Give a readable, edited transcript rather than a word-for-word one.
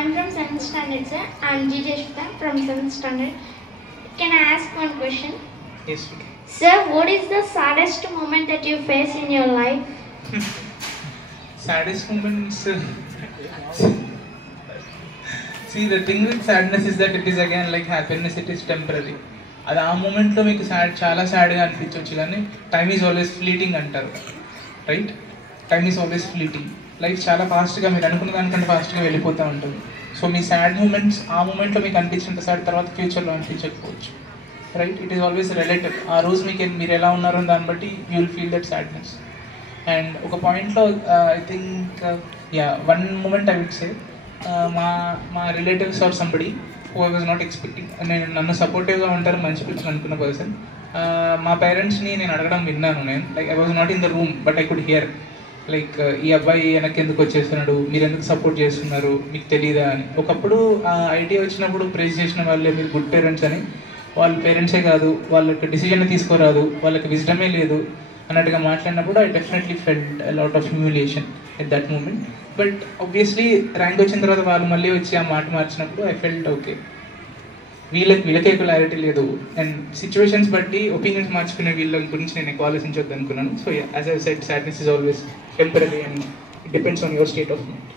I'm from 7th standard, sir. I'm G. Jeshwita from 7th standard. Can I ask one question? Yes, we can. Sir, what is the saddest moment that you face in your life? Saddest moments. See, the thing with sadness is that it is again like happiness, it is temporary. అది ఆ మూమెంట్లో మీకు చాలా సాడ్గా అనిపించవచ్చు, కానీ time is always fleeting అంటారు, right? Time is always fleeting. Life చాలా ఫాస్ట్గా, మీరు అనుకున్న దానికంటే ఫాస్ట్గా వెళ్ళిపోతూ ఉంటుంది. సో మీ సాడ్ మూమెంట్స్ ఆ మూమెంట్లో మీకు అనిపించినంత సాడ్ తర్వాత ఫ్యూచర్లో అనిపించకపోవచ్చు, right? It is always related. ఆ రోజు మీరు ఎలా ఉన్నారో దాన్ని బట్టి you will feel that sadness. And ఒక పాయింట్లో I think one moment I would say, మా relatives are somebody who I was not expecting, నన్ను సపోర్టివ్గా ఉంటారు మంచి పిల్లలు అనుకున్న పర్సన్, మా పేరెంట్స్ని నేను అడగడం విన్నాను. నేను like I was not in the room but I could hear like, ఈ అబ్బాయి వెనక్కి ఎందుకు వచ్చేస్తున్నాడు, మీరు ఎందుకు సపోర్ట్ చేస్తున్నారు, మీకు తెలీదా అని. ఒకప్పుడు ఐటీ వచ్చినప్పుడు ప్రైజ్ చేసిన వాళ్ళే మీరు గుడ్ పేరెంట్స్ అని. వాళ్ళ పేరెంట్సే కాదు, వాళ్ళకి డిసిజన్ తీసుకోరాదు, వాళ్ళకి విజ్డమే లేదు అన్నట్టుగా మాట్లాడినప్పుడు I definitely felt a lot of humiliation at that moment. But obviously rank వచ్చిన తర్వాత వాళ్ళు మళ్ళీ వచ్చి ఆ మాట మార్చినప్పుడు ఐ ఫెల్ట్ ఓకే, వీళ్ళకే క్లారిటీ లేదు. అండ్ సిచ్యువేషన్స్ బట్టి ఒపీనియన్స్ మార్చుకునే వీళ్ళ గురించి నేను ఎక్కువ ఆలోచించొద్దు అనుకున్నాను. So as I said, sadness is always temporary and it depends on your state of mind.